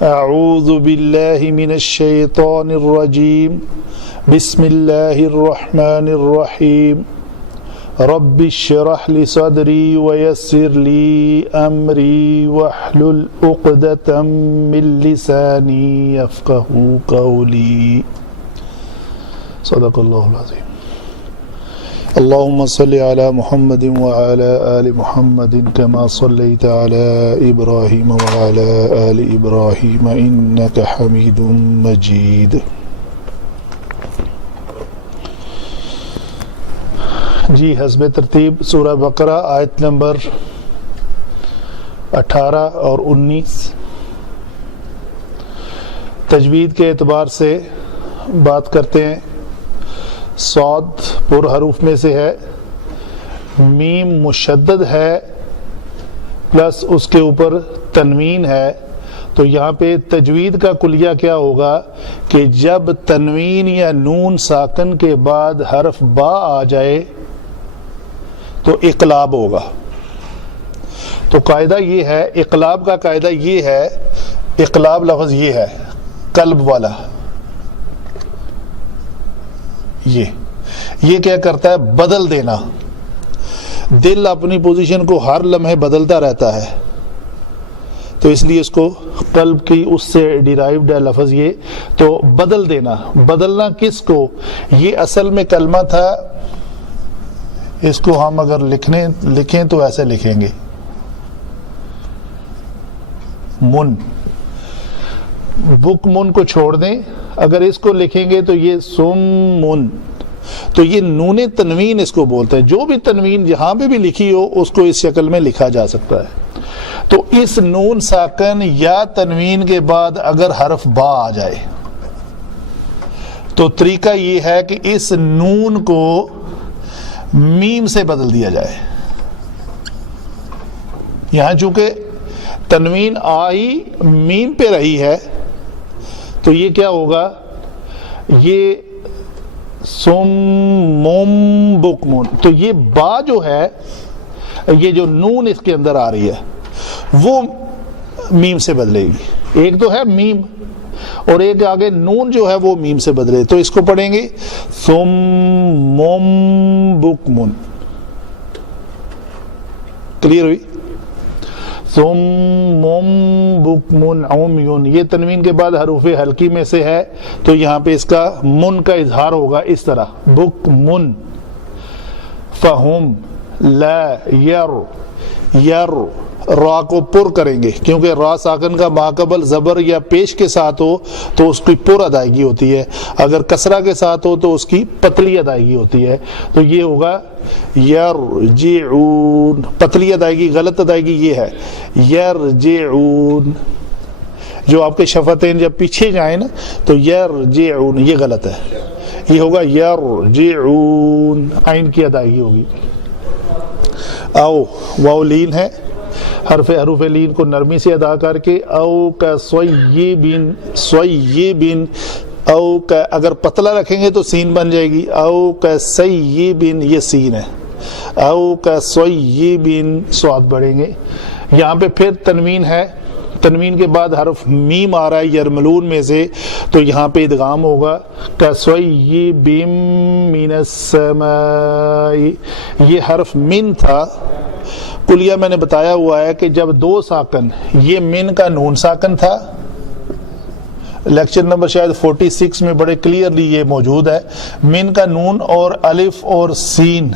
اعوذ باللہ من الشیطان الرجیم بسم اللہ الرحمن الرحیم رب اشرح لی صدری ویسر لی امری واحلل عقدۃ من لسانی یفقہوا قولی صدق اللہ العظیم۔ اللهم صل على محمد وعلى آل محمد كما صليت على إبراهيم وعلى آل إبراهيم إنك حميد مجيد۔ جی حسب ترتیب سورہ بقرہ آیت نمبر 18 اور 19 تجوید کے اعتبار سے بات کرتے ہیں۔ صاد پر حروف میں سے ہے، میم مشدد ہے پلس اس کے اوپر تنوین ہے، تو یہاں پہ تجوید کا کلیہ کیا ہوگا کہ جب تنوین یا نون ساکن کے بعد حرف با آ جائے تو اقلاب ہوگا۔ تو قاعدہ یہ ہے، اقلاب کا قاعدہ یہ ہے، اقلاب لفظ یہ ہے قلب والا، یہ کیا کرتا ہے؟ بدل دینا۔ دل اپنی پوزیشن کو ہر لمحے بدلتا رہتا ہے، تو اس لیے اس کو قلب کی اس سے ڈیرائیوڈ ہے لفظ یہ۔ تو بدل دینا، بدلنا کس کو؟ یہ اصل میں کلمہ تھا، اس کو ہم اگر لکھیں تو ایسے لکھیں گے، من، بک من کو چھوڑ دیں، اگر اس کو لکھیں گے تو یہ سم من، تو یہ نون تنوین اس کو بولتے ہیں۔ جو بھی تنوین جہاں پہ بھی لکھی ہو اس کو اس شکل میں لکھا جا سکتا ہے۔ تو اس نون ساکن یا تنوین کے بعد اگر حرف با آ جائے تو طریقہ یہ ہے کہ اس نون کو میم سے بدل دیا جائے۔ یہاں چونکہ تنوین آئی میم پہ رہی ہے تو یہ کیا ہوگا؟ یہ سم مم بک من، تو یہ با جو ہے، یہ جو نون اس کے اندر آ رہی ہے وہ میم سے بدلے گی۔ ایک تو ہے میم اور ایک آگے نون جو ہے وہ میم سے بدلے، تو اس کو پڑھیں گے سم مم بک من۔ کلیئر ہوئی؟ ثم بک من عمیون، یہ تنوین کے بعد حروف حلقی میں سے ہے تو یہاں پہ اس کا من کا اظہار ہوگا اس طرح، بک من۔ فہم لا یر، را کو پر کریں گے کیونکہ را ساکن کا ماقبل زبر یا پیش کے ساتھ ہو تو اس کی پر ادائیگی ہوتی ہے، اگر کسرہ کے ساتھ ہو تو اس کی پتلی ادائیگی ہوتی ہے، تو یہ ہوگا یرجعون۔ پتلی ادائیگی، غلط ادائیگی یہ ہے یرجعون، جو آپ کے شفتین جب پیچھے جائیں نا تو یرجعون، یہ غلط ہے، یہ ہوگا یرجعون، عین کی ادائیگی ہوگی۔ او واو لین ہے، حروف لین کو نرمی سے ادا کر کے او کا سویبن، او کا اگر پتلا رکھیں گے تو سین بن جائے گی، او کا سیبن، یہ سین ہے، او کا سویبن، سواد بڑھیں گے۔ یہاں پہ پھر تنوین ہے، تنوین کے بعد حرف میم آ رہا ہے یرملون میں سے، تو یہاں پہ ادغام ہوگا کَصَيِّبٍ مِّنَ السَّمَاءِ۔ یہ حرف من تھا، کلیہ میں نے بتایا ہوا ہے کہ جب دو ساکن، یہ من کا نون ساکن تھا، لیکچر نمبر شاید 46 میں بڑے کلیئرلی یہ موجود ہے، من کا نون اور الف اور سین،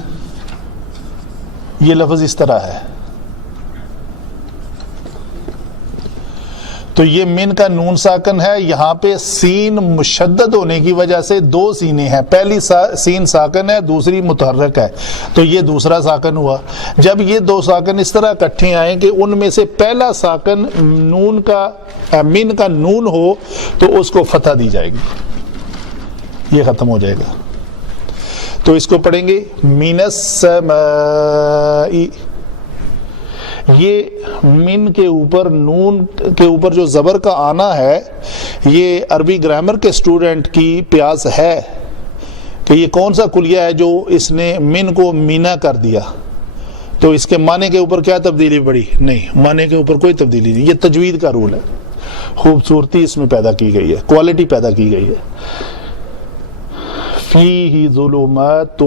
یہ لفظ اس طرح ہے، تو یہ من کا نون ساکن ہے، یہاں پہ سین مشدد ہونے کی وجہ سے دو سینیں ہیں، پہلی سین ساکن ہے، دوسری متحرک ہے، تو یہ دوسرا ساکن ہوا۔ جب یہ دو ساکن اس طرح اکٹھے آئیں کہ ان میں سے پہلا ساکن نون کا من کا نون ہو تو اس کو فتح دی جائے گی، یہ ختم ہو جائے گا، تو اس کو پڑھیں گے من السماء۔ یہ من کے اوپر، نون کے اوپر جو زبر کا آنا ہے، یہ عربی گرامر کے اسٹوڈنٹ کی پیاس ہے کہ یہ کون سا کلیہ ہے جو اس نے من کو مینا کر دیا، تو اس کے معنی کے اوپر کیا تبدیلی پڑی؟ نہیں، معنی کے اوپر کوئی تبدیلی نہیں، یہ تجوید کا رول ہے۔ خوبصورتی اس میں پیدا کی گئی ہے، کوالٹی پیدا کی گئی ہے۔ فیہ ظلمات،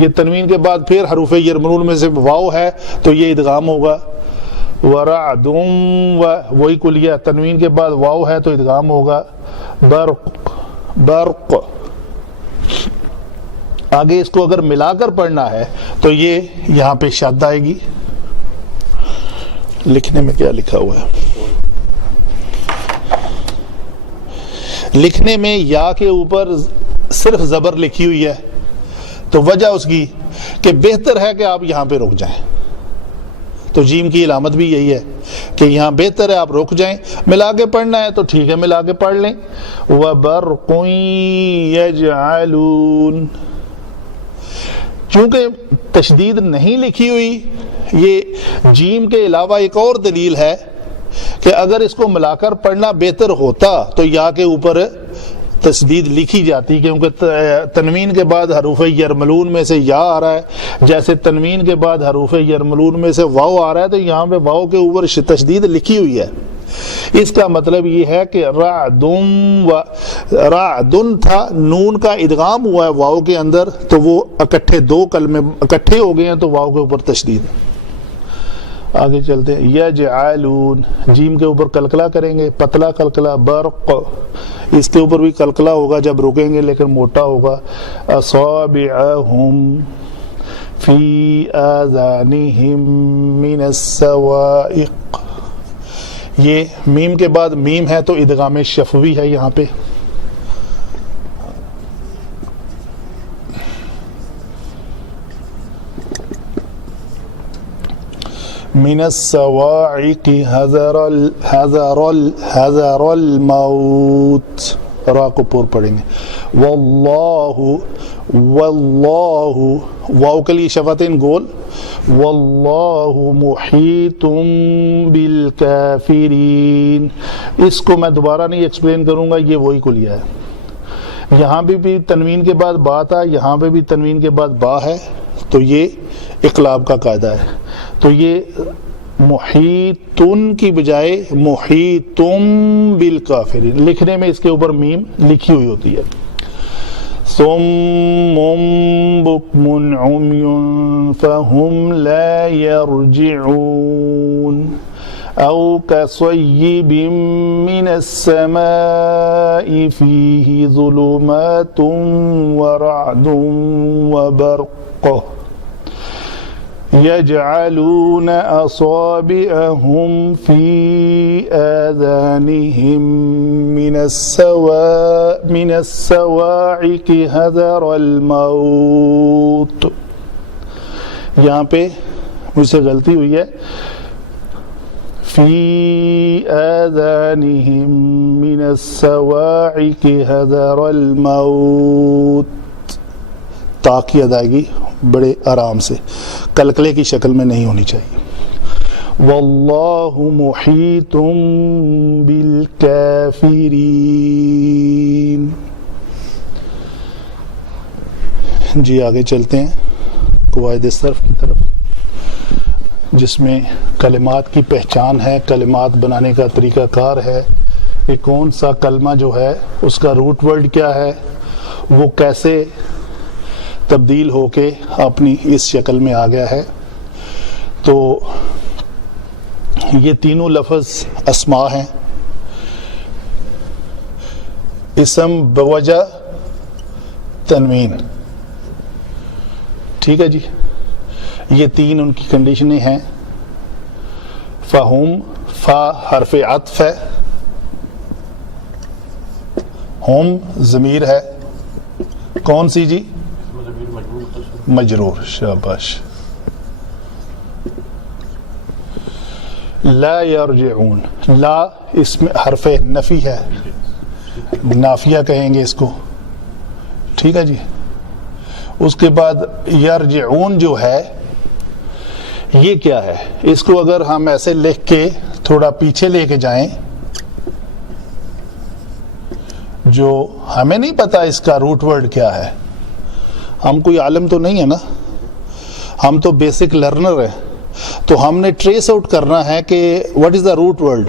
یہ تنوین کے بعد پھر حروف یرملون میں سے واو ہے تو یہ ادغام ہوگا، ورعد، وہی کلیہ، تنوین کے بعد واو ہے تو ادغام ہوگا، برق۔ آگے اس کو اگر ملا کر پڑھنا ہے تو یہ یہاں پہ شد آئے گی۔ لکھنے میں کیا لکھا ہوا ہے؟ لکھنے میں یا کے اوپر صرف زبر لکھی ہوئی ہے، تو وجہ اس کی کہ بہتر ہے کہ آپ یہاں پہ رک جائیں، تو جیم کی علامت بھی یہی ہے کہ یہاں بہتر ہے آپ رک جائیں، ملا کے پڑھنا ہے تو ٹھیک ہے ملا کے پڑھ لیں۔ وَبَرْقٌ يَجْعَلُونَ، چونکہ تشدید نہیں لکھی ہوئی، یہ جیم کے علاوہ ایک اور دلیل ہے کہ اگر اس کو ملا کر پڑھنا بہتر ہوتا تو یا کے اوپر تشدید لکھی جاتی، کیونکہ تنوین کے بعد حروف یرملون میں سے یا آ رہا ہے، جیسے تنوین کے بعد حروف یرملون میں سے واو آ رہا ہے، تو یہاں پہ واو کے اوپر تشدید لکھی ہوئی ہے۔ اس کا مطلب یہ ہے کہ رعدن تھا، نون کا ادغام ہوا ہے واو کے اندر، تو وہ اکٹھے دو کلمے اکٹھے ہو گئے ہیں تو واو کے اوپر تشدید۔ آگے چلتے ہیں، یجعلون، جیم کے اوپر کلکلا کریں گے، پتلا کلکلا، برق، اس کے اوپر بھی کلکلا ہوگا جب رکیں گے لیکن موٹا ہوگا، اصابعہم فی آذانہم من السوائق، یہ میم کے بعد میم ہے تو ادغام شفوی ہے یہاں پہ۔ من السواعق حذر الموت، را کو پور پڑھیں گے، واللہ، واو کے لیے شفتین گول، واللہ محیط بالکافرین، اس کو میں دوبارہ نہیں ایکسپلین کروں گا، یہ وہی کلیہ ہے۔ یہاں بھی تنوین کے بعد با تھا، یہاں پہ بھی تنوین کے بعد با ہے، تو یہ اقلاب کا قاعدہ ہے۔ تو یہ محیطن کی بجائے محیطم بالکافرین، لکھنے میں اس کے اوپر میم لکھی ہوئی ہوتی ہے۔ صم بکم عمی فہم لا یرجعون، او کصیب من السماء فیہ ظلمات ورعد وبرق، یجعلون اصابعہم فی آذانہم من السواعق حذر الموت، یہاں پہ مجھ سے غلطی ہوئی ہے، فی آذانہم من السواعق حذر الموت، تا کی ادائیگی بڑے آرام سے، کلکلے کی شکل میں نہیں ہونی چاہیے۔ واللہ محیط بالکافرین۔ جی آگے چلتے ہیں قواعد صرف کی طرف، جس میں کلمات کی پہچان ہے، کلمات بنانے کا طریقہ کار ہے، کہ کون سا کلمہ جو ہے اس کا روٹ ورڈ کیا ہے، وہ کیسے تبدیل ہو کے اپنی اس شکل میں آ گیا ہے۔ تو یہ تینوں لفظ اسماء ہیں، اسم بوجہ تنوین، ٹھیک ہے جی، یہ تین ان کی کنڈیشنیں ہیں۔ فہم، فا حرف عطف ہے، ہم ضمیر ہے، کون سی جی؟ مجرور، شاباش۔ لا یرجعون، لا اس میں حرف نفی ہے، نافیہ کہیں گے اس کو، ٹھیک ہے جی۔ اس کے بعد یرجعون جو ہے یہ کیا ہے، اس کو اگر ہم ایسے لکھ کے تھوڑا پیچھے لے کے جائیں، جو ہمیں نہیں پتا اس کا روٹ ورڈ کیا ہے، ہم کوئی عالم تو نہیں ہے نا، ہم تو بیسک لرنر ہیں، تو ہم نے ٹریس آؤٹ کرنا ہے کہ what is the root word,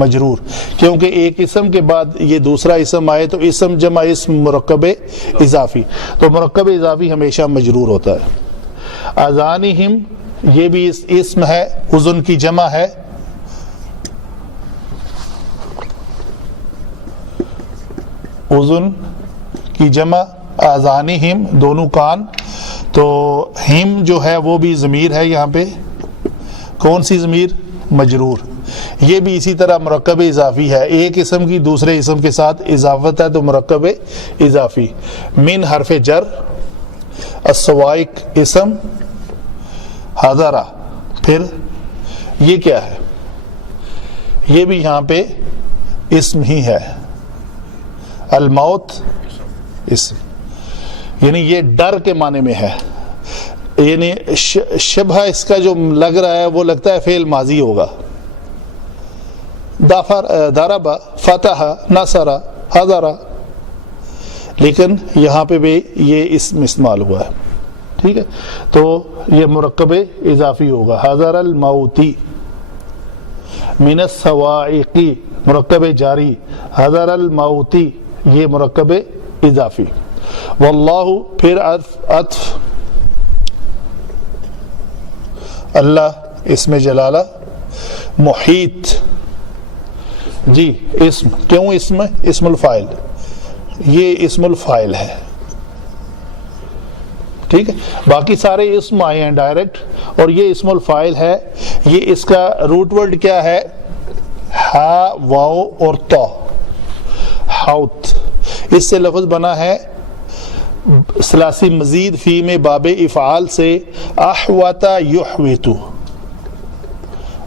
مجرور، کیونکہ ایک اسم کے بعد یہ دوسرا اسم آئے تو اسم جمع اسم مرکب اضافی، تو مرکب اضافی ہمیشہ مجرور ہوتا ہے۔ اذانہم یہ بھی اسم ہے، اذن کی جمع ہے، اذن کی جمع اذانہم دونوں کان، تو ہم جو ہے وہ بھی ضمیر ہے یہاں پہ، کون سی ضمیر؟ مجرور۔ یہ بھی اسی طرح مرکب اضافی ہے، ایک اسم کی دوسرے اسم کے ساتھ اضافت ہے تو مرکب اضافی۔ من حرف جر، السوائق اسم، حضرہ، پھر یہ کیا ہے؟ یہ بھی یہاں پہ اسم ہی ہے، الموت اسم، یعنی یہ ڈر کے معنی میں ہے، یعنی شبہ اس کا جو لگ رہا ہے وہ لگتا ہے فعل ماضی ہوگا، ضرب، فتح، نصر، حضر، لیکن یہاں پہ بھی یہ اسم استعمال ہوا ہے، ٹھیک ہے، تو یہ مرکب اضافی ہوگا۔ حضر الموتی، من الصواعقی مرکب جاری، حضر الموتی یہ مرکب اضافی۔ واللہ پھر عطف اللہ اسم جلالہ، محیط جی اسم، کیوں اسم؟ اسم الفاعل، یہ اسم الفاعل ہے، ٹھیک ہے، باقی سارے اسم آئے ہیں ڈائریکٹ، اور یہ اسم الفاعل ہے۔ یہ اس کا روٹ ورڈ کیا ہے؟ ہا، واو اور تا، حوت، اس سے لفظ بنا ہے ثلاثی مزید فی میں باب افعال سے، احوتا یحوتو،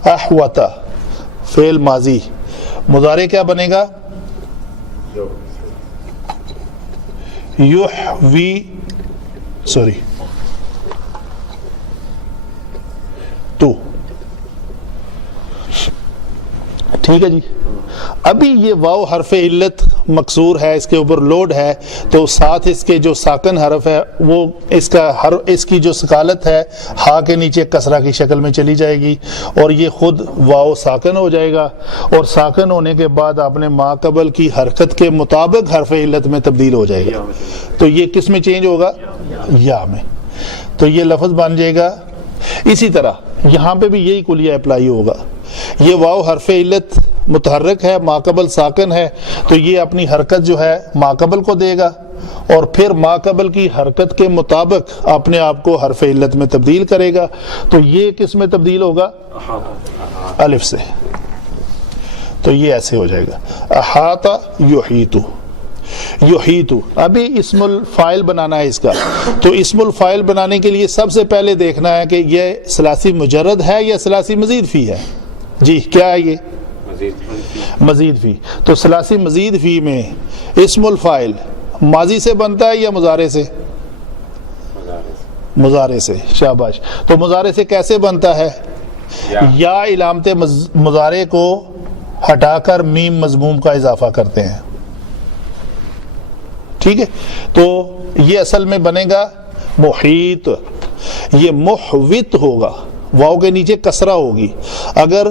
احوتا فعل ماضی، مضارع کیا بنے گا؟ یحوی، سوری تو، ٹھیک ہے جی۔ ابھی یہ واو حرف علت مکسور ہے، اس کے اوپر لوڈ ہے، تو ساتھ اس کے جو ساکن حرف ہے وہ اس کی جو سکالت ہے ہا کے نیچے کسرہ کی شکل میں چلی جائے گی، اور یہ خود واو ساکن ہو جائے گا، اور ساکن ہونے کے بعد آپ نے ما قبل کی حرکت کے مطابق حرف علت میں تبدیل ہو جائے گا، تو یہ کس میں چینج ہوگا؟ یا میں، تو یہ لفظ بن جائے گا۔ اسی طرح یہاں پہ بھی یہی کلیہ اپلائی ہوگا، یہ واو حرف علت متحرک ہے، ماقبل ساکن ہے، تو یہ اپنی حرکت جو ہے ماقبل کو دے گا، اور پھر ماقبل کی حرکت کے مطابق اپنے آپ کو حرف علت میں تبدیل کرے گا، تو یہ کس میں تبدیل ہوگا؟ الف سے، تو یہ ایسے ہو جائے گا، احاطہ یحیطو، یحیطو۔ ابھی اسم الفاعل بنانا ہے اس کا، تو اسم الفاعل بنانے کے لیے سب سے پہلے دیکھنا ہے کہ یہ ثلاثی مجرد ہے یا ثلاثی مزید فی ہے؟ جی کیا ہے یہ؟ مزید فی۔ تو ثلاثی مزید فی میں اسم الفاعل ماضی سے بنتا ہے یا مضارع سے؟ مضارع سے، شاباش۔ تو مضارع سے کیسے بنتا ہے؟ یا علامت مضارع کو ہٹا کر میم مضموم کا اضافہ کرتے ہیں، ٹھیک ہے، تو یہ اصل میں بنے گا محیط، یہ محوط ہوگا، واو کے نیچے کسرہ ہوگی۔ اگر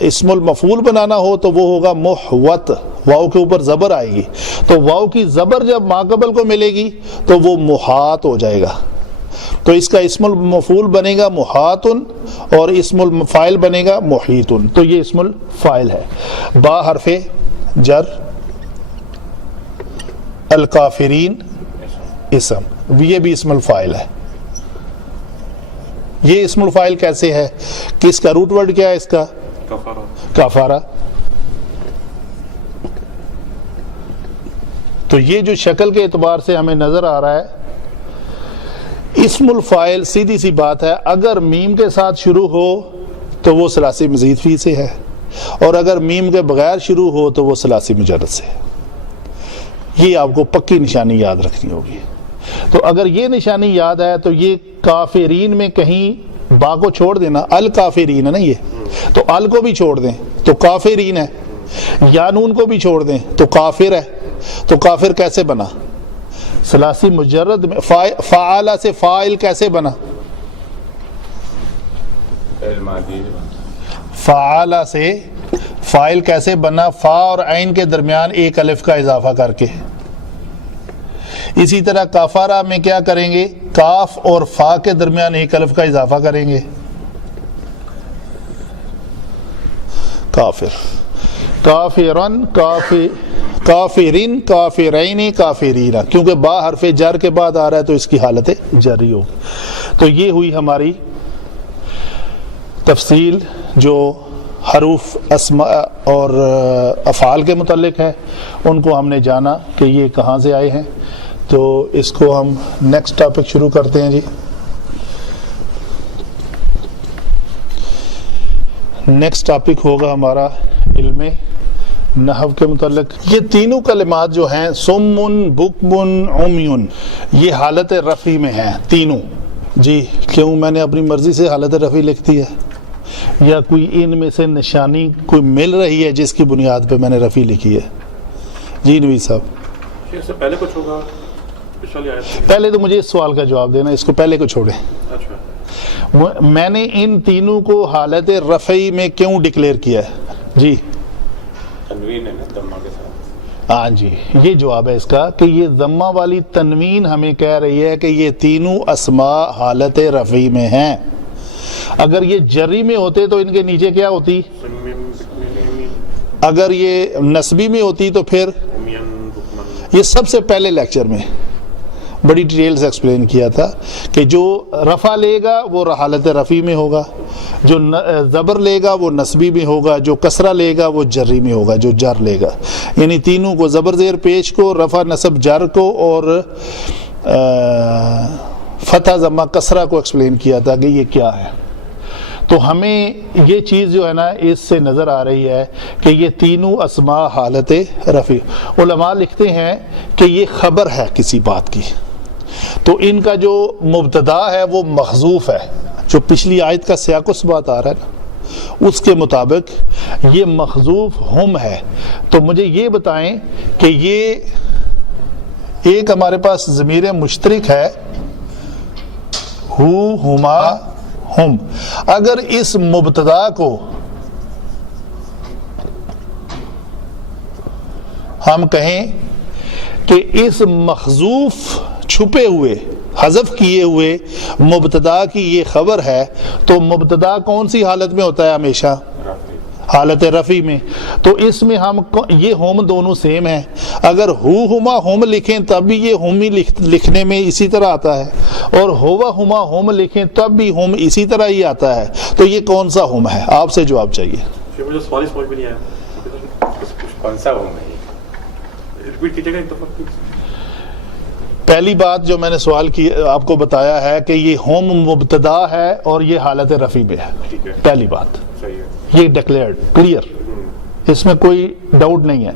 اسم المفعول بنانا ہو تو وہ ہوگا محوط، واو کے اوپر زبر آئے گی، تو واو کی زبر جب ماقبل کو ملے گی تو وہ محاط ہو جائے گا، تو اس کا اسم المفعول بنے گا محاطن اور اسم الفاعل بنے گا محیطن، تو یہ اسم الفاعل ہے۔ با حرف جر، الکافرین اسم، یہ بھی اسم الفاعل ہے۔ یہ اسم الفاعل کیسے ہے؟ کس کا روٹ ورڈ کیا ہے اس کا؟ کفارہ۔ تو یہ جو شکل کے اعتبار سے ہمیں نظر آ رہا ہے، اسم الفاعل سیدھی سی بات ہے، اگر میم کے ساتھ شروع ہو تو وہ ثلاثی مزید فی سے ہے، اور اگر میم کے بغیر شروع ہو تو وہ ثلاثی مجرد سے ہے۔ یہ آپ کو پکی نشانی یاد رکھنی ہوگی۔ تو اگر یہ نشانی یاد ہے تو یہ کافرین میں کہیں با کو چھوڑ دینا، الکافرین ہے نا، یہ تو ال کو بھی چھوڑ دیں تو کافرین ہے، یا نون کو بھی چھوڑ دیں تو کافر ہے، تو کافر کیسے بنا؟ ثلاثی مجرد میں فعال سے فاعل کیسے بنا؟ فعال سے فائل کیسے بنا؟ فا اور عین کے درمیان ایک الف کا اضافہ کر کے. اسی طرح کافارہ میں کیا کریں گے؟ کاف اور فا کے درمیان ایک الف کا اضافہ کریں گے. کافر، کافرن، کافرین، کافرین، کافرین، کیونکہ با حرف جر کے بعد آ رہا ہے تو اس کی حالت جری ہوگی. تو یہ ہوئی ہماری تفصیل جو حروف اسماء اور افعال کے متعلق ہے. ان کو ہم نے جانا کہ یہ کہاں سے آئے ہیں. تو اس کو ہم نیکسٹ ٹاپک شروع کرتے ہیں جی. نیکسٹ ٹاپک ہوگا ہمارا علم نحو کے متعلق. یہ تینوں کلمات جو ہیں سمن، بکمن، عمیون، یہ حالت رفع میں ہیں تینوں. جی کیوں میں نے اپنی مرضی سے حالت رفع لکھ دی ہے یا کوئی ان میں سے نشانی کوئی مل رہی ہے جس کی بنیاد پہ میں نے رفع لکھی ہے؟ جی نوید صاحب اس سے پہلے کچھ ہوگا؟ پہلے تو مجھے اس سوال کا جواب دینا، اس کو پہلے کو چھوڑیں. اچھا میں نے ان تینوں کو حالت رفعی میں کیوں ڈکلیئر کیا ہے؟ جی تنوین ہے نا ضمہ کے ساتھ. ہاں جی یہ جواب ہے اس کا کہ یہ ضمہ والی تنوین ہمیں کہہ رہی ہے کہ یہ تینوں اسماء حالت رفعی میں ہیں. اگر یہ جری میں ہوتے تو ان کے نیچے کیا ہوتی؟ اگر یہ نسبی میں ہوتی تو پھر یہ سب سے پہلے لیکچر میں بڑی ڈیٹیل سے ایکسپلین کیا تھا کہ جو رفع لے گا وہ حالت رفعی میں ہوگا، جو زبر لے گا وہ نسبی میں ہوگا، جو کسرہ لے گا وہ جری میں ہوگا، جو جر لے گا. یعنی تینوں کو زبر زیر پیش کو، رفع نصب جر کو اور فتح ضمہ کسرہ کو ایکسپلین کیا تھا کہ یہ کیا ہے. تو ہمیں یہ چیز جو ہے نا اس سے نظر آ رہی ہے کہ یہ تینوں اسماء حالت رفع. علماء لکھتے ہیں کہ یہ خبر ہے کسی بات کی، تو ان کا جو مبتدا ہے وہ محذوف ہے. جو پچھلی آیت کا سیاق و سبات آ رہا ہے نا اس کے مطابق یہ محذوف ہم ہے. تو مجھے یہ بتائیں کہ یہ ایک ہمارے پاس ضمیر مشترک ہے ہو، ہما، ہم. اگر اس مبتدا کو ہم کہیں کہ اس محذوف چھپے ہوئے حذف کیے ہوئے مبتدا کی یہ خبر ہے تو مبتدا کون سی حالت میں ہوتا ہے؟ ہمیشہ حالت رفعی میں. تو اس میں ہم یہ ہم دونوں سیم ہیں. اگر ہو ہما ہم لکھیں تب بھی یہ ہم ہی لکھنے میں اسی طرح آتا ہے، اور ہوا ہما ہم لکھیں تب بھی ہم اسی طرح ہی آتا ہے. تو یہ کون سا ہم ہے؟ آپ سے جواب چاہیے. مجھے سوال سمجھ میں نہیں آیا کون سا ہم ہے، ریپیٹ کیجیے گا ایک دفعہ. پہلی بات جو میں نے سوال کی آپ کو بتایا ہے کہ یہ ہم مبتدا ہے اور یہ حالت رفعی میں ہے. پہلی بات یہ ڈکلیئرڈ کلیئر، اس میں کوئی ڈاؤٹ نہیں ہے.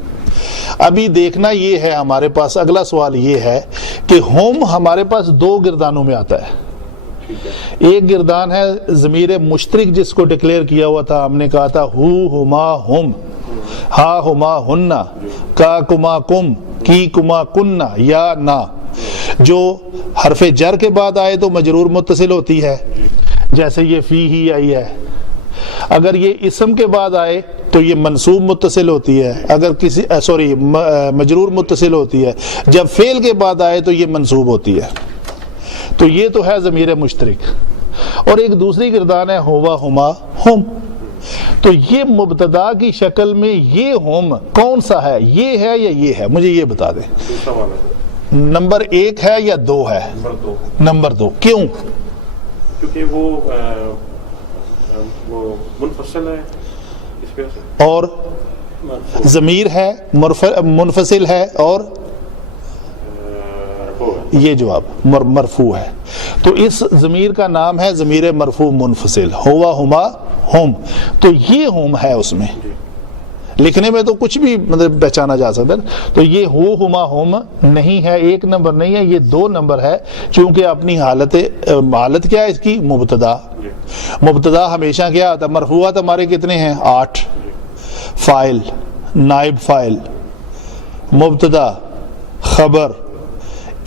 ابھی دیکھنا یہ ہے ہمارے پاس اگلا سوال یہ ہے کہ ہم ہمارے پاس دو گردانوں میں آتا ہے. ایک گردان ہے ضمیر مشترک جس کو ڈکلیئر کیا ہوا تھا، ہم نے کہا تھا ہو ہما ہم، ہا ہما ہننا، کا کما کم، کی کما کننا یا نا. جو حرف جر کے بعد آئے تو مجرور متصل ہوتی ہے، جیسے یہ فی ہی آئی ہے. اگر یہ اسم کے بعد آئے تو یہ منصوب متصل ہوتی ہے، اگر کسی مجرور متصل ہوتی ہے. جب فعل کے بعد آئے تو یہ منصوب ہوتی ہے. تو یہ تو ہے ضمیر مشترک. اور ایک دوسری گردان ہے ہوا ہما ہم. تو یہ مبتدا کی شکل میں یہ ہم کون سا ہے؟ یہ ہے یا یہ ہے؟ مجھے یہ بتا دیں. نمبر 1 ہے یا 2 ہے؟ نمبر 2. کیوں؟ کیونکہ وہ منفصل ہے اس وجہ سے، اور ضمیر ہے منفصل ہے، اور یہ جواب مرفوع ہے. تو اس ضمیر کا نام ہے ضمیر مرفوع منفصل، ہوا ہما ہم. تو یہ ہم ہے، اس میں لکھنے میں تو کچھ بھی مطلب پہچانا جا سکتا ہے. تو یہ ہو ہما ہم نہیں ہے، 1 نمبر نہیں ہے، یہ 2 نمبر ہے. چونکہ اپنی حالت کیا ہے اس کی؟ مبتدا. مبتدا ہمیشہ کیا آتا ہے؟ مرفوعات ہمارے کتنے ہیں؟ 8. فاعل، نائب فاعل، مبتدا، خبر،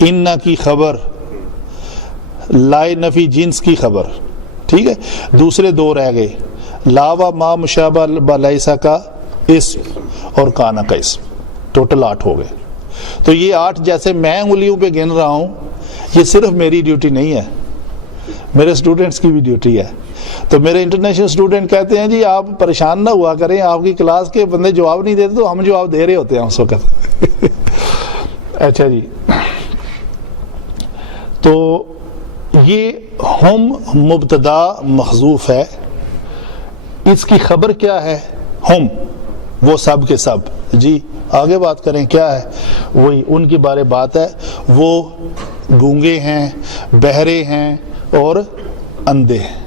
اننا کی خبر، لائے نفی جنس کی خبر. ٹھیک ہے، دوسرے 2 رہ گئے، لا و ما مشابہ بالیسا کا اسم اور کانا کا اسم، ٹوٹل 8 ہو گئے. تو یہ 8 جیسے میں انگلیوں پہ گن رہا ہوں، یہ صرف میری ڈیوٹی نہیں ہے، میرے اسٹوڈنٹس کی بھی ڈیوٹی ہے. تو میرے انٹرنیشنل اسٹوڈنٹ کہتے ہیں جی آپ پریشان نہ ہوا کریں، آپ کی کلاس کے بندے جواب نہیں دیتے تو ہم جواب دے رہے ہوتے ہیں اس وقت. اچھا جی، تو یہ ہم مبتدا محذوف ہے، اس کی خبر کیا ہے؟ ہم، وہ سب کے سب. جی آگے بات کریں کیا ہے؟ وہی ان کے بارے بات ہے، وہ گونگے ہیں، بہرے ہیں اور اندھے ہیں.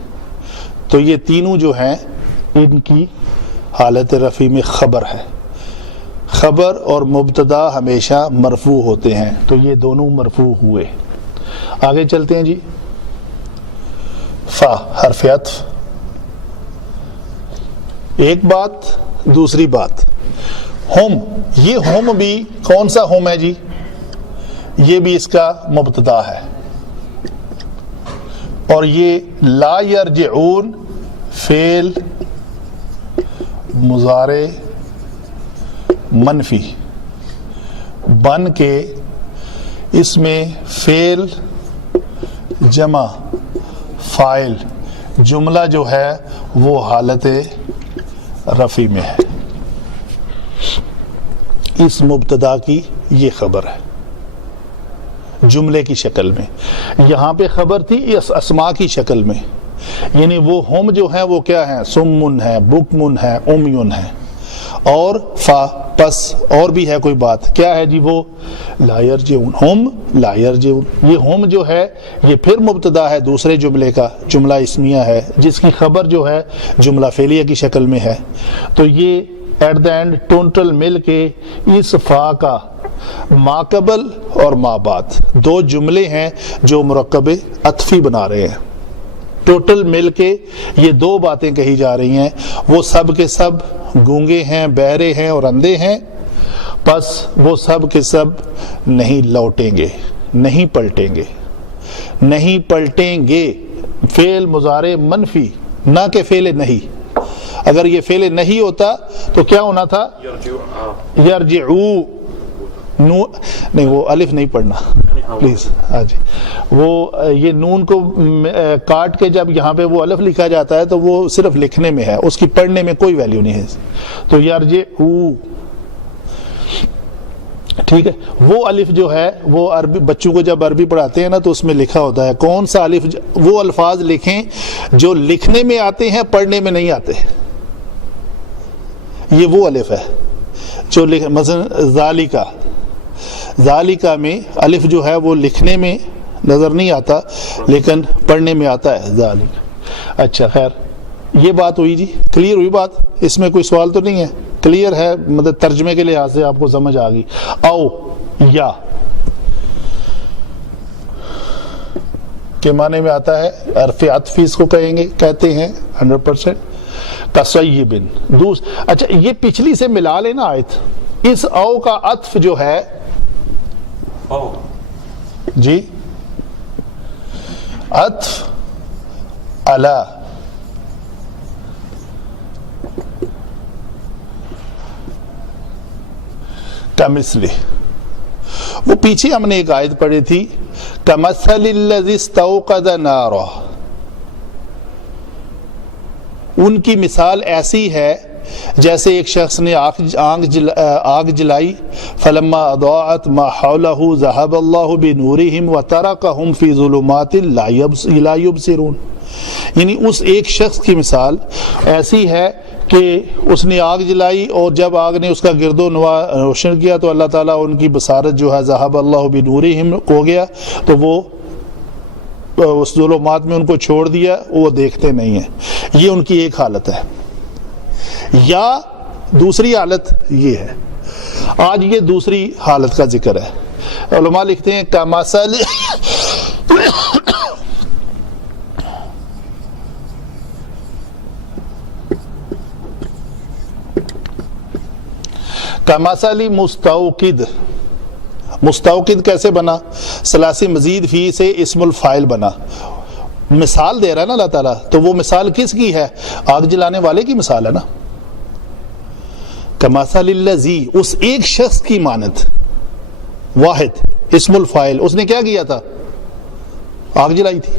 تو یہ تینوں جو ہیں ان کی حالت رفع میں خبر ہے. خبر اور مبتدا ہمیشہ مرفوع ہوتے ہیں، تو یہ دونوں مرفوع ہوئے. آگے چلتے ہیں جی. فا حرف عطف، ایک بات دوسری بات. ہم، یہ ہم بھی کون سا ہم ہے جی؟ یہ بھی اس کا مبتدا ہے، اور یہ لا یرجعون فعل مضارع منفی بن کے اس میں فعل جمع فاعل جملہ جو ہے وہ حالت رفع میں ہے. اس مبتدا کی یہ خبر ہے جملے کی شکل میں. یہاں پہ خبر تھی اس اسماء کی شکل میں، یعنی وہ ہم جو ہیں وہ کیا ہیں؟ سمن ہے، بکمن ہے، امیون ہے. اور فا پس اور بھی ہے کوئی بات، کیا ہے جی؟ وہ لا یرجعون، ہم لا یرجعون. یہ ہم جو ہے یہ پھر مبتدا ہے دوسرے جملے کا، جملہ اسمیہ ہے جس کی خبر جو ہے جملہ فعلیہ کی شکل میں ہے. تو یہ ایٹ دا اینڈ ٹوٹل مل کے اس فا کا ما قبل اور ما بعد دو جملے ہیں جو مرکب عطفی بنا رہے ہیں. ٹوٹل مل کے یہ دو باتیں کہی جا رہی ہیں، وہ سب کے سب گونگے ہیں، بہرے ہیں اور اندھے ہیں، پس وہ سب کے سب نہیں لوٹیں گے، نہیں پلٹیں گے. نہیں پلٹیں گے فعل مضارع منفی، نہ کہ فعل نہیں. اگر یہ فعل نہیں ہوتا تو کیا ہونا تھا؟ یرجعو. نہیں وہ الف نہیں پڑھنا پلیز. ہاں جی، وہ یہ نون کو کاٹ کے جب یہاں پہ وہ الف لکھا جاتا ہے تو وہ صرف لکھنے میں ہے، اس کی پڑھنے میں کوئی ویلیو نہیں ہے. تو یرجعو ٹھیک ہے. وہ الف جو ہے وہ عربی بچوں کو جب عربی پڑھاتے ہیں نا تو اس میں لکھا ہوتا ہے کون سا الف، وہ الفاظ لکھیں جو لکھنے میں آتے ہیں پڑھنے میں نہیں آتے. یہ وہ الف ہے جو مثلا ذالکا میں الف جو ہے وہ لکھنے میں نظر نہیں آتا لیکن پڑھنے میں آتا ہے ذالک. اچھا خیر، یہ بات ہوئی جی، کلیئر ہوئی بات؟ اس میں کوئی سوال تو نہیں ہے؟ کلیئر ہے، مطلب ترجمے کے لحاظ سے آپ کو سمجھ آ گئی. او یا کے معنی میں آتا ہے، حرف عطف اس کو کہیں گے، کہتے ہیں 100%. کصیب. اچھا یہ پچھلی سے ملا لینا آیت. اس او کا عطف جو ہے جی عطف علی کمثلہ، وہ پیچھے ہم نے ایک آیت پڑھی تھی کمثل الذی استوقد نارا. ان کی مثال ایسی ہے جیسے ایک شخص نے آگ جلائی. فلما اضاءت ما حوله ذهب الله بنورهم وتركهم في ظلمات لا يبصرون. یعنی اس ایک شخص کی مثال ایسی ہے کہ اس نے آگ جلائی اور جب آگ نے اس کا گرد و نواح روشن کیا تو اللہ تعالیٰ ان کی بصارت جو ہے ذهب الله بنورهم ہو گیا، تو وہ اس ظلمات میں ان کو چھوڑ دیا، وہ دیکھتے نہیں ہیں. یہ ان کی ایک حالت ہے. یا دوسری حالت یہ ہے، آج یہ دوسری حالت کا ذکر ہے. علماء لکھتے ہیں کمثل کمثل مستوقد. مستوقد کیسے بنا؟ ثلاثی مزید فی سے اسم الفاعل بنا. مثال دے رہا ہے نا اللہ تعالیٰ، تو وہ مثال کس کی ہے؟ آگ جلانے والے کی مثال ہے نا. کمثل الذی، اس ایک شخص کی مانند، واحد اسم الفاعل، اس نے کیا کیا تھا؟ آگ جلائی تھی،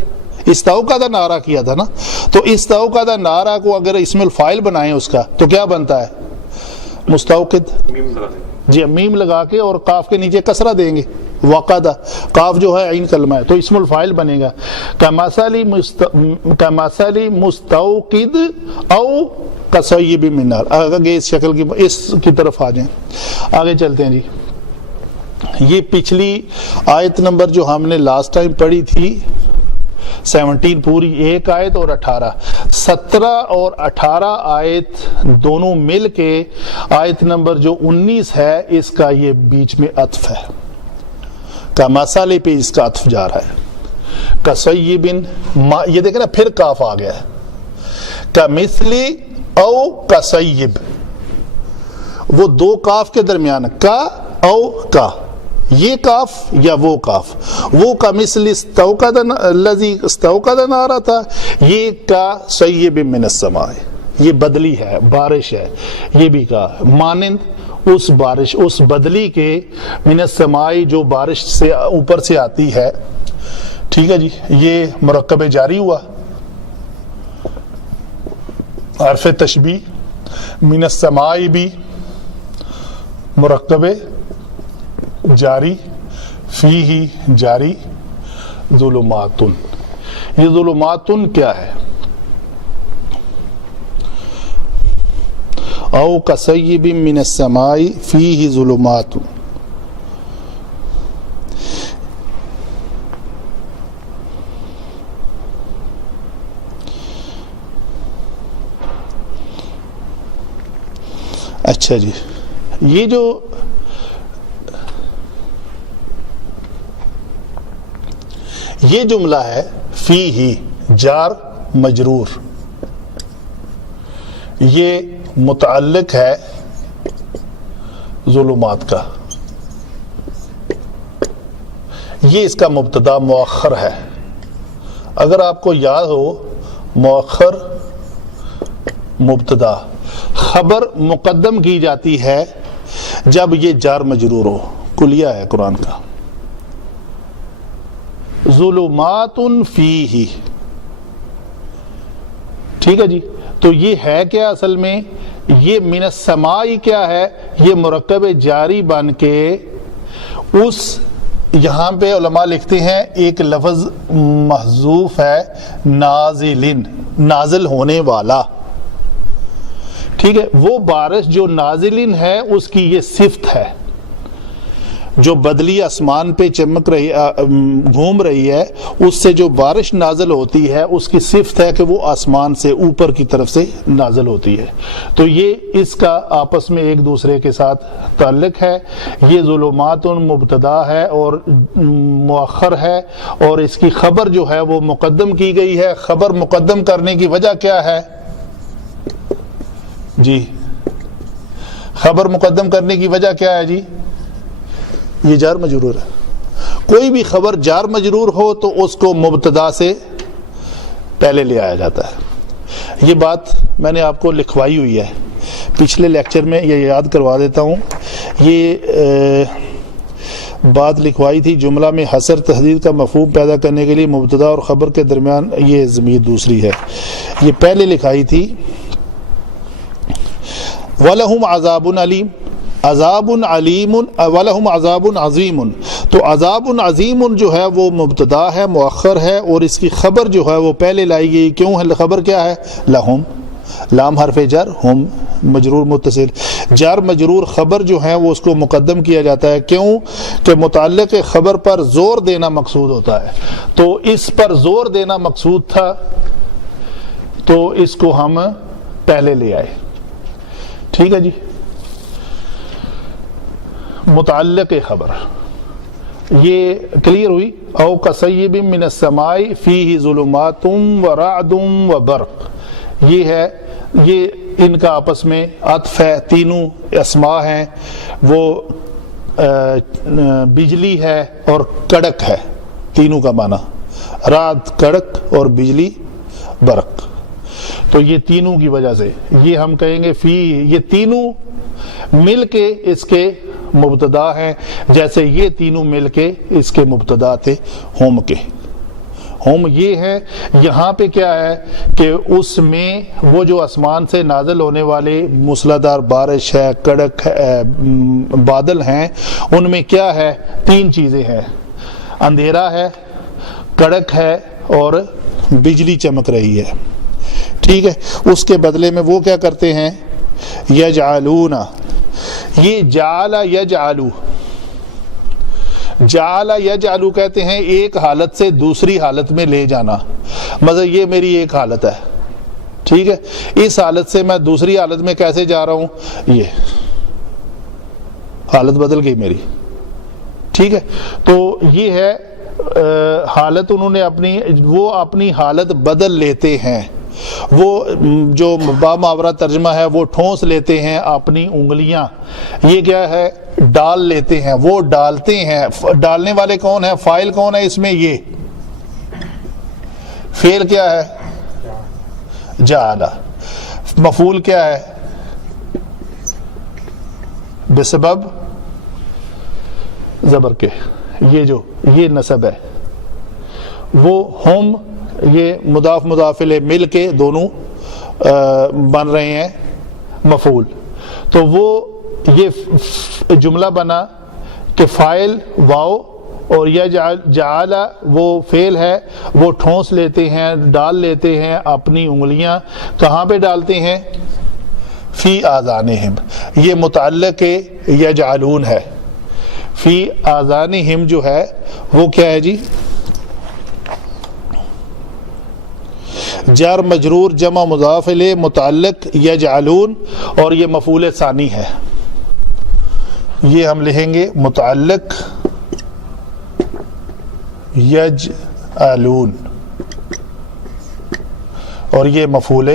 استوقد نارا کیا تھا نا. تو استوقد نارا کو اگر اسم الفاعل بنائیں اس کا تو کیا بنتا ہے؟ مستوقد. میم لگا دیں. جی میم لگا کے اور قاف کے نیچے کسرہ دیں گے، وقدہ، قاف جو ہے عین کلمہ ہے تو اسم الفاعل بنے گا. کمثل مستوقد او کصیب من نار. آگے اس شکل کی، اس کی طرف آ جائیں، آگے چلتے ہیں جی. یہ پچھلی آیت نمبر جو ہم نے لاسٹ ٹائم پڑھی تھی 17 پوری ایک آیت اور 18، 17 اور 18 آیت دونوں مل کے آیت نمبر جو 19 ہے اس کا یہ بیچ میں عطف ہے. کا مسالے پہ اس کا عطف جا رہا ہے. کصیبن، یہ دیکھیں نا پھر کاف آ گیا ہے. کمثلی او کصیب، وہ دو کاف کے درمیان کا او کا، یہ کاف یا وہ کاف، وہ کا مثل استوقد الذی استوقد نارا تھا، یہ کا صیب من السماء، یہ بدلی ہے، بارش ہے. یہ بھی کا مانند اس بارش، اس بدلی کے، من السماء جو بارش سے اوپر سے آتی ہے. ٹھیک ہے جی. یہ مرکب جاری ہوا، حرف تشبیہ، من السماء بھی مرکب جاری، فیہ جاری، ظلماتن. یہ ظلماتن کیا ہے؟ او کصیب من السماء فیہ ظلمات. اچھا جی، یہ جو یہ جملہ ہے فیہ جار مجرور، یہ متعلق ہے ظلمات کا. یہ اس کا مبتدا مؤخر ہے. اگر آپ کو یاد ہو، مؤخر مبتدا، خبر مقدم کی جاتی ہے جب یہ جار مجرور ہو. کلیہ ہے قرآن کا. ظلمات فیہ، ٹھیک ہے جی. تو یہ ہے کیا اصل میں؟ یہ من السماء کیا ہے؟ یہ مرکب جاری بن کے اس، یہاں پہ علماء لکھتے ہیں ایک لفظ محذوف ہے، نازلن، نازل ہونے والا. ٹھیک ہے. وہ بارش جو نازلن ہے اس کی یہ صفت ہے، جو بدلی آسمان پہ چمک رہی، گھوم رہی ہے، اس سے جو بارش نازل ہوتی ہے اس کی صفت ہے کہ وہ آسمان سے اوپر کی طرف سے نازل ہوتی ہے. تو یہ اس کا آپس میں ایک دوسرے کے ساتھ تعلق ہے. یہ ظلمات مبتدا ہے اور مؤخر ہے، اور اس کی خبر جو ہے وہ مقدم کی گئی ہے. خبر مقدم کرنے کی وجہ کیا ہے جی؟ خبر مقدم کرنے کی وجہ کیا ہے جی؟ یہ جار مجرور ہے. کوئی بھی خبر جار مجرور ہو تو اس کو مبتدا سے پہلے لے آیا جاتا ہے. یہ بات میں نے آپ کو لکھوائی ہوئی ہے پچھلے لیکچر میں، یہ یاد کروا دیتا ہوں. یہ بات لکھوائی تھی، جملہ میں حصر تحدید کا مفہوم پیدا کرنے کے لیے مبتدا اور خبر کے درمیان یہ ضمیر دوسری ہے. یہ پہلے لکھائی تھی. وَلَهُمْ عَذَابٌ عَلِيمٌ، عذاب علیم، وَلَهُمْ عَذَابٌ عَظِيمٌ. تو عذاب عظیم جو ہے وہ مبتدا ہے، مؤخر ہے، اور اس کی خبر جو ہے وہ پہلے لائی گئی. کیوں ہے؟ خبر کیا ہے؟ لہم، لام حرف جر، ہم مجرور متصل. جار مجرور خبر جو ہے وہ اس کو مقدم کیا جاتا ہے. کیوں؟ کہ متعلق خبر پر زور دینا مقصود ہوتا ہے. تو اس پر زور دینا مقصود تھا تو اس کو ہم پہلے لے آئے. ٹھیک ہے جی. متعلق خبر یہ کلیئر ہوئی. او کصیب من السماء فیہ ظلمات ورعد وبرق، یہ ہے، یہ ان کا آپس میں عطف ہے. تینوں اسماء ہیں، وہ بجلی ہے اور کڑک ہے، تینوں کا معنی رعد کڑک اور بجلی برق. تو یہ تینوں کی وجہ سے یہ ہم کہیں گے فی، یہ تینوں مل کے اس کے مبتدا ہیں، جیسے یہ تینوں مل کے اس کے مبتدا تھے ہم کے۔ ہم یہ ہے، یہاں پہ کیا ہے کہ اس میں وہ جو آسمان سے نازل ہونے والے موسلادھار بارش ہے، کڑک ہے، بادل ہیں، ان میں کیا ہے؟ تین چیزیں ہیں، اندھیرا ہے، کڑک ہے اور بجلی چمک رہی ہے، ٹھیک ہے۔ اس کے بدلے میں وہ کیا کرتے ہیں؟ یجعلون، یہ جعل یجعلو، جعل یجعلو کہتے ہیں ایک حالت سے دوسری حالت میں لے جانا، مطلب یہ میری ایک حالت ہے، ٹھیک ہے، اس حالت سے میں دوسری حالت میں کیسے جا رہا ہوں، یہ حالت بدل گئی میری، ٹھیک ہے۔ تو یہ ہے حالت انہوں نے اپنی، وہ اپنی حالت بدل لیتے ہیں، وہ جو باماورہ ترجمہ ہے وہ ٹھونس لیتے ہیں اپنی انگلیاں، یہ کیا ہے؟ ڈال لیتے ہیں، وہ ڈالتے ہیں۔ ڈالنے والے کون ہیں؟ فاعل کون ہے اس میں؟ یہ فعل کیا ہے؟ جعل۔ مفعول کیا ہے؟ بسبب زبر کے، یہ نسب ہے، وہ ہم یہ مضاف مضاف الیہ مل کے دونوں بن رہے ہیں مفعول۔ تو وہ یہ جملہ بنا کہ فاعل واو اور جعل وہ فعل ہے، وہ ٹھونس لیتے ہیں، ڈال لیتے ہیں اپنی انگلیاں، کہاں پہ ڈالتے ہیں؟ فی آذانہم، یہ متعلق یجعلون ہے۔ فی آذانہم جو ہے وہ کیا ہے جی؟ جار مجرور جمع مضاف الیہ متعلق یجعلون، اور یہ مفعول ثانی ہے، یہ ہم لکھیں گے متعلق یجعلون، اور یہ مفعول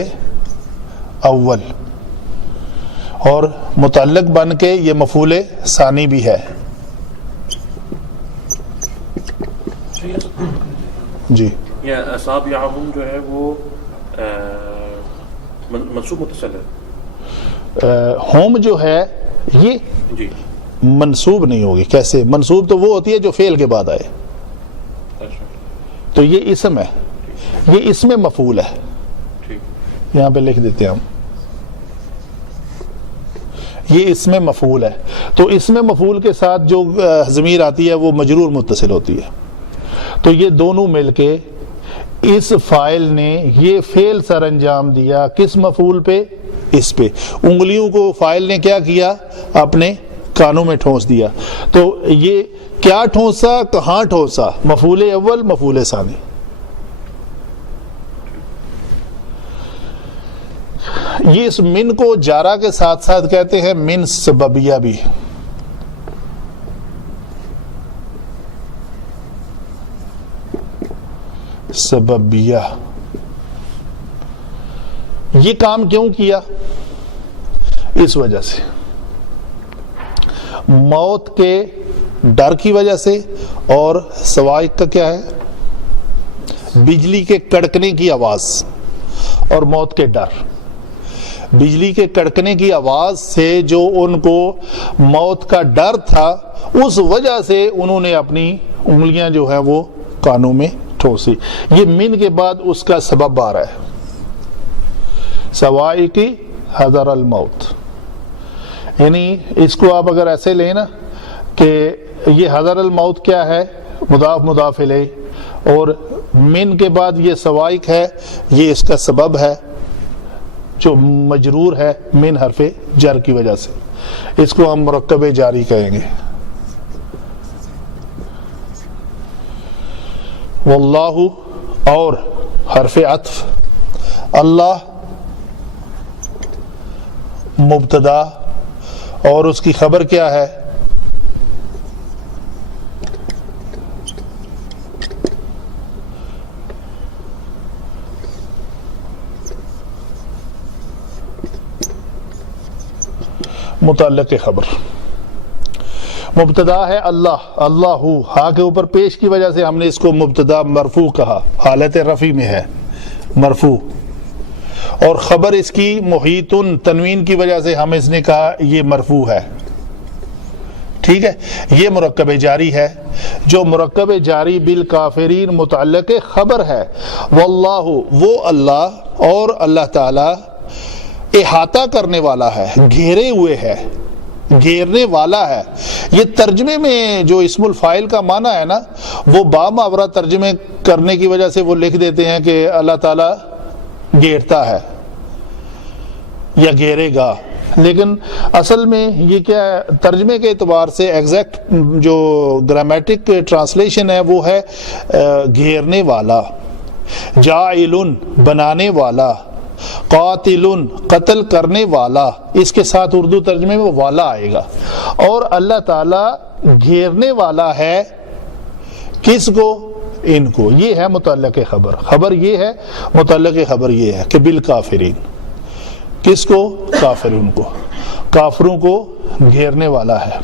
اول، اور متعلق بن کے یہ مفعول ثانی بھی ہے۔ جی یا اصابعہم جو ہے وہ منصوب متصل ہے، ہوم جو ہے یہ جی منصوب نہیں ہوگی، کیسے؟ منصوب تو وہ ہوتی ہے جو فعل کے بعد آئے، اچھا تو یہ اسم ہے، یہ اسم مفعول ہے، ٹھیک، یہاں پہ لکھ دیتے ہیں ہم، یہ اسم مفعول ہے۔ تو اسم مفعول کے ساتھ جو ضمیر آتی ہے وہ مجرور متصل ہوتی ہے، تو یہ دونوں مل کے اس فاعل نے یہ فعل سر انجام دیا، کس مفعول پہ؟ اس پہ۔ انگلیوں کو فاعل نے کیا کیا؟ اپنے کانوں میں ٹھونس دیا۔ تو یہ کیا ٹھونسا؟ کہاں ٹھونسا؟ مفعول اول، مفعول ثانی۔ یہ اس من کو جارہ کے ساتھ ساتھ کہتے ہیں من سببیہ بھی، سببیہ۔ یہ کام کیوں کیا؟ اس وجہ سے، موت کے ڈر کی وجہ سے، اور سوائق کا کیا ہے؟ بجلی کے کڑکنے کی آواز اور موت کے ڈر۔ بجلی کے کڑکنے کی آواز سے جو ان کو موت کا ڈر تھا، اس وجہ سے انہوں نے اپنی انگلیاں جو ہیں وہ کانوں میں ٹھوسی۔ یہ من کے بعد اس کا سبب آ رہا ہے، سوائقی حذر الموت، یعنی اس کو آپ اگر ایسے لیں نا کہ یہ حذر الموت کیا ہے؟ مضاف مضاف الیہ، اور من کے بعد یہ سوائق ہے، یہ اس کا سبب ہے جو مجرور ہے من حرف جر کی وجہ سے، اس کو ہم مرکب جاری کہیں گے۔ واللہ، اور حرف عطف، اللہ مبتدا، اور اس کی خبر کیا ہے؟ متعلق خبر۔ مبتدا ہے اللہ، اللہ ہا کے اوپر پیش کی وجہ سے ہم نے اس کو مبتدا مرفوع کہا، حالت رفع میں ہے مرفوع، اور خبر اس کی محیطن تنوین کی وجہ سے ہم اس نے کہا یہ مرفوع ہے. ٹھیک ہے, یہ مرکب جاری ہے. جو مرکب جاری بالکافرین متعلق خبر ہے. واللہ وہ اللہ اور اللہ تعالی احاطہ کرنے والا ہے, گھیرے ہوئے ہے, گھیرنے والا ہے. یہ ترجمے میں جو اسم الفاعل کا معنی ہے نا, وہ باماورہ ترجمے کرنے کی وجہ سے وہ لکھ دیتے ہیں کہ اللہ تعالی گھیرتا ہے یا گھیرے گا, لیکن اصل میں یہ کیا ہے, ترجمے کے اعتبار سے ایگزیکٹ جو گرامیٹک ٹرانسلیشن ہے وہ ہے گھیرنے والا, جاعل بنانے والا, قاتل قتل کرنے والا. اس کے ساتھ اردو ترجمے میں والا آئے گا. اور اللہ تعالی گھیرنے والا ہے کس کو؟ ان کو. یہ ہے متعلق خبر. خبر یہ ہے, متعلق خبر یہ ہے کہ بالکافرین, کس کو؟ کافرون کو, کافروں کو گھیرنے والا ہے.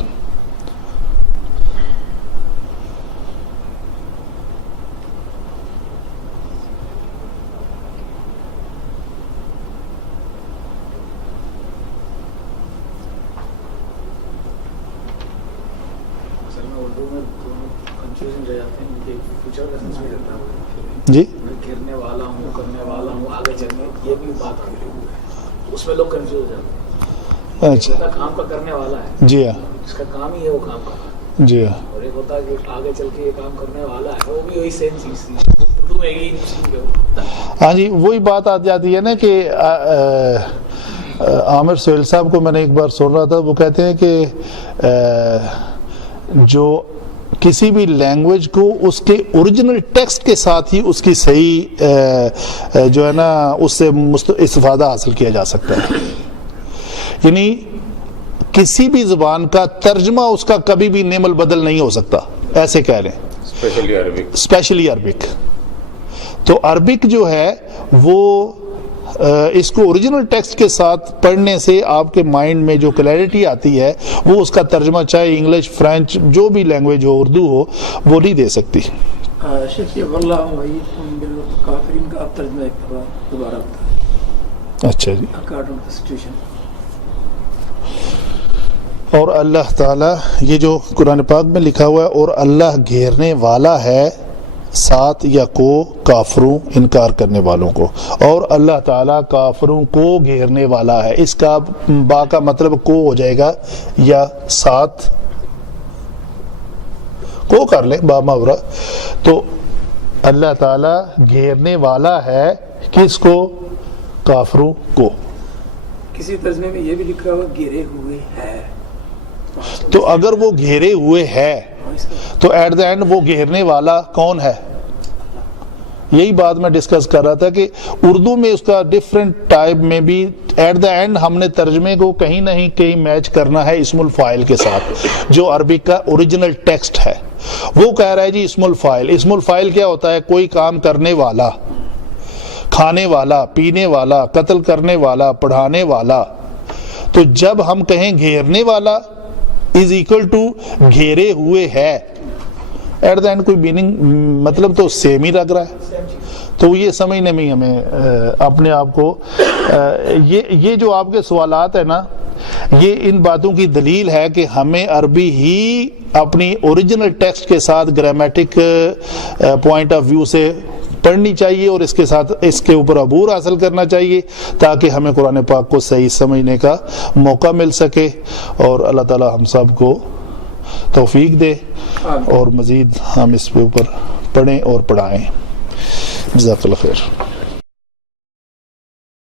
جی گھرنے والا ہوں, کرنے والا ہوں, آگے چلنے, یہ بھی بات کھلی ہوئی ہے, اس میں لوگ کنفیوز ہو جاتے ہیں. اچھا, کام کا کرنے والا ہے, جی ہاں, اس کا کام ہی ہے وہ کام کا, جی ہاں, اور ایک ہوتا ہے کہ آگے چل کے یہ کام کرنے والا ہے, وہ بھی وہی سیم چیز تھی. اردو میں ہی ہاں جی, وہی بات آ جاتی ہے نا کہ عامر سہیل صاحب کو میں نے ایک بار سن رہا تھا, وہ کہتے ہیں کہ جو کسی بھی لینگویج کو اس کے اوریجنل ٹیکسٹ کے ساتھ ہی اس کی صحیح جو ہے نا اس سے استفادہ حاصل کیا جا سکتا ہے. یعنی کسی بھی زبان کا ترجمہ اس کا کبھی بھی نعم البدل نہیں ہو سکتا, ایسے کہہ لیں, اسپیشلی عربک. تو عربک جو ہے وہ اس کو اوریجنل ٹیکسٹ کے ساتھ پڑھنے سے آپ کے مائنڈ میں جو کلیئرٹی آتی ہے وہ اس کا ترجمہ چاہے انگلش, فرینچ, جو بھی لینگویج ہو, اردو ہو, وہ نہیں دے سکتی. شیخ واللہ وعید بالکافرین کا اب ترجمہ ایک دوبارہ ہوتا ہے. اچھا جی. According to situation. اور اللہ تعالیٰ, یہ جو قرآن پاک میں لکھا ہوا ہے, اور اللہ گھیرنے والا ہے ساتھ یا کو کافروں انکار کرنے والوں کو, اور اللہ تعالیٰ کافروں کو گھیرنے والا ہے. اس کا با کا مطلب کو ہو جائے گا یا ساتھ کو کر لیں با ماورا. تو اللہ تعالیٰ گھیرنے والا ہے کس کو؟ کافروں کو. کسی ترجمے میں یہ بھی لکھا ہوا گھیرے ہوئے ہے, تو اگر وہ گھیرے ہوئے ہے تو ایٹ دا اینڈ وہ گھیرنے والا کون ہے؟ یہی بات میں ڈسکس کر رہا تھا کہ اردو میں اس کا ڈفرینٹ ٹائپ میں بھی ایٹ دا اینڈ ہم نے ترجمے کو کہیں نہ کہیں میچ کرنا ہے اسم الفاعل کے ساتھ, جو عربی کا اوریجنل ٹیکسٹ ہے. وہ کہہ رہا ہے جی اسم الفاعل. اسم الفاعل کیا ہوتا ہے؟ کوئی کام کرنے والا, کھانے والا, پینے والا, قتل کرنے والا, پڑھانے والا. تو جب ہم کہیں گھیرنے والا از اکول ٹو گھیرے ہوئے ہے, ایٹ دا اینڈ کوئی میننگ مطلب تو سیم ہی لگ رہا ہے. تو یہ سمجھنے میں ہمیں اپنے آپ کو یہ جو آپ کے سوالات ہیں نا, یہ ان باتوں کی دلیل ہے کہ ہمیں عربی ہی اپنی اوریجنل ٹیکسٹ کے ساتھ گرامیٹک پوائنٹ آف ویو سے پڑھنی چاہیے, اور اس کے ساتھ اس کے اوپر عبور حاصل کرنا چاہیے تاکہ ہمیں قرآن پاک کو صحیح سمجھنے کا موقع مل سکے. اور اللہ تعالی ہم سب کو توفیق دے اور مزید ہم اس کے اوپر پڑھیں اور پڑھائیں. جزاک اللہ خیر.